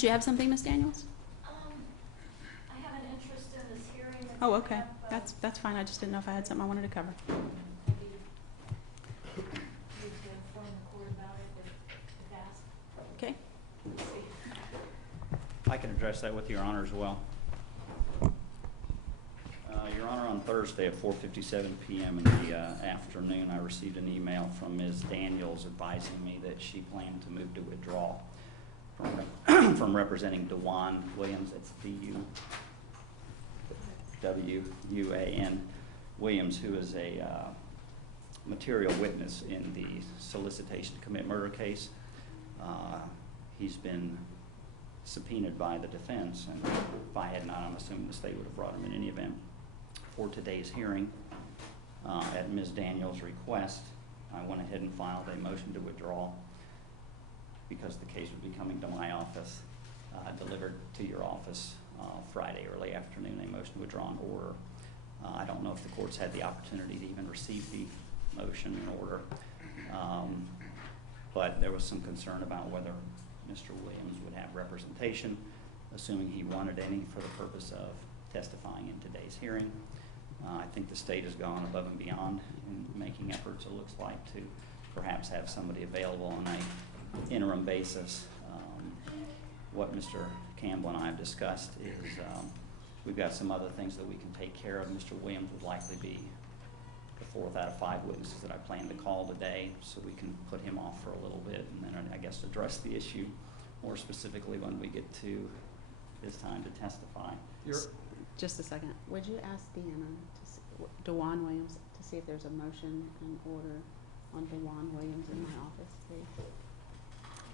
Did you have something, Ms. Daniels? I have an interest in this hearing. Oh, okay. That's fine. I just didn't know if I had something I wanted to cover. Okay. I can address that with Your Honor as well. Your Honor, on Thursday at 4:57 p.m. in the afternoon, I received an email from Ms. Daniels advising me that she planned to move to withdraw from representing DeJuan Williams. It's D-U-W-U-A-N Williams, who is a material witness in the solicitation to commit murder case. He's been subpoenaed by the defense, and if I had not, I'm assuming the state would have brought him in any event. For today's hearing, at Ms. Daniels' request, I went ahead and filed a motion to withdraw because the case would be coming to my office, delivered to your office Friday early afternoon, a motion to withdraw an order. I don't know if the court's had the opportunity to even receive the motion in order, but there was some concern about whether Mr. Williams would have representation, assuming he wanted any for the purpose of testifying in today's hearing. I think the state has gone above and beyond in making efforts, it looks like, to perhaps have somebody available on an interim basis. What Mr. Campbell and I have discussed is we've got some other things that we can take care of. Mr. Williams would likely be the fourth out of 5 witnesses that I plan to call today, so we can put him off for a little bit and then I guess address the issue more specifically when we get to his time to testify. Just a second. Would you ask Deanna, DeJuan Williams, to see if there's a motion in order on DeJuan Williams in my office, please?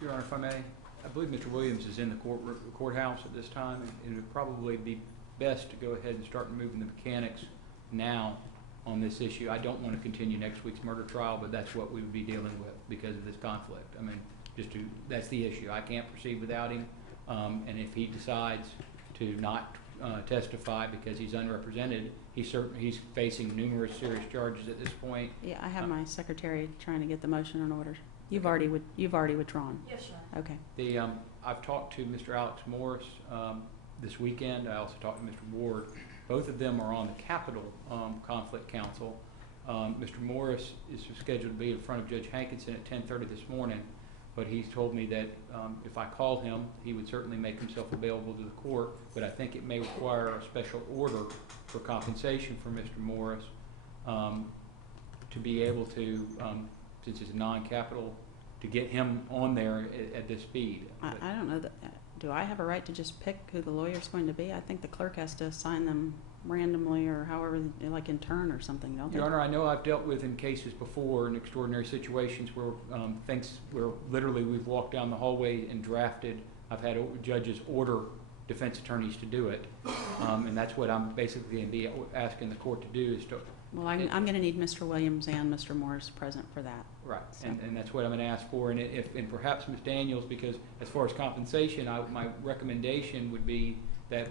Your Honor, if I may, I believe Mr. Williams is in the courthouse at this time, and it would probably be best to go ahead and start moving the mechanics now on this issue. I don't want to continue next week's murder trial, but that's what we would be dealing with because of this conflict. I mean, that's the issue. I can't proceed without him, and if he decides to not testify because he's unrepresented, he's facing numerous serious charges at this point. Yeah, I have my secretary trying to get the motion in order. You've already withdrawn. Yes, sir. Okay. I've talked to Mr. Alex Morris this weekend. I also talked to Mr. Ward. Both of them are on the Capital Conflict Council. Mr. Morris is scheduled to be in front of Judge Hankinson at 10:30 this morning, but he's told me that if I call him, he would certainly make himself available to the court, but I think it may require a special order for compensation for Mr. Morris to be able to, since it's non-capital, to get him on there at this speed. I don't know that. Do I have a right to just pick who the lawyer's going to be? I think the clerk has to assign them randomly or however, like in turn or something, don't they? Your Honor, I know I've dealt with in cases before in extraordinary situations where where literally we've walked down the hallway and drafted. I've had judges order defense attorneys to do it, and that's what I'm basically going to be asking the court to do is to. Well, I'm going to need Mr. Williams and Mr. Morris present for that. Right, So. and that's what I'm going to ask for, and perhaps Ms. Daniels, because as far as compensation, my recommendation would be that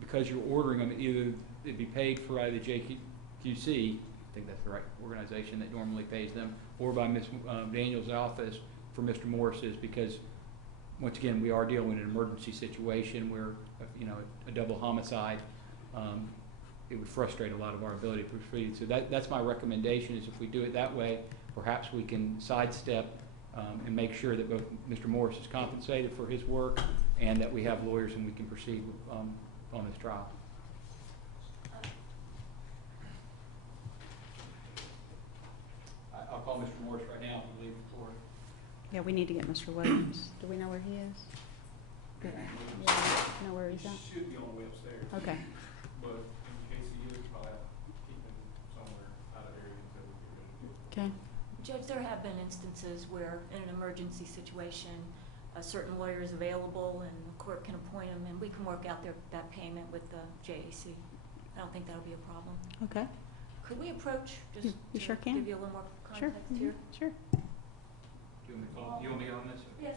because you're ordering them, either it'd be paid for either JQC, I think that's the right organization that normally pays them, or by Ms. Daniels' office for Mr. Morris's, because once again, we are dealing with an emergency situation where, a double homicide, it would frustrate a lot of our ability to proceed. So that's my recommendation, is if we do it that way, perhaps we can sidestep and make sure that both Mr. Morris is compensated for his work and that we have lawyers and we can proceed on this trial. I'll call Mr. Morris right now and leave the floor. Yeah, we need to get Mr. Williams. Do we know where he is? Yeah, know where he's at? He should be on the way upstairs. Okay. But in case he is, probably have to keep him somewhere out of area until we get ready to do it. Okay. Judge, there have been instances where in an emergency situation, a certain lawyer is available and the court can appoint him and we can work out that payment with the JAC. I don't think that'll be a problem. Okay. Could we approach, just You to sure can. give you a little more Sure. context here? Sure. Do you want me on this? Yes.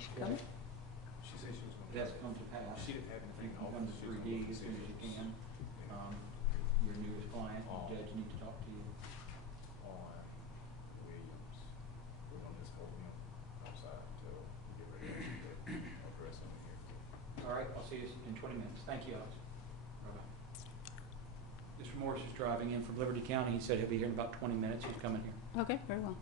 Come. She said she was gonna. That's come to pass. She didn't have anything. You can come to 3D as soon as you can. Your newest client, the judge needs to talk to you. On Williams, we're gonna just hold him outside until we get ready to address him here. All right, I'll see you in 20 minutes. Thank you, Alex. Bye-bye. Mr. Morris is driving in from Liberty County. He said he'll be here in about 20 minutes. He's coming here. Okay, very well.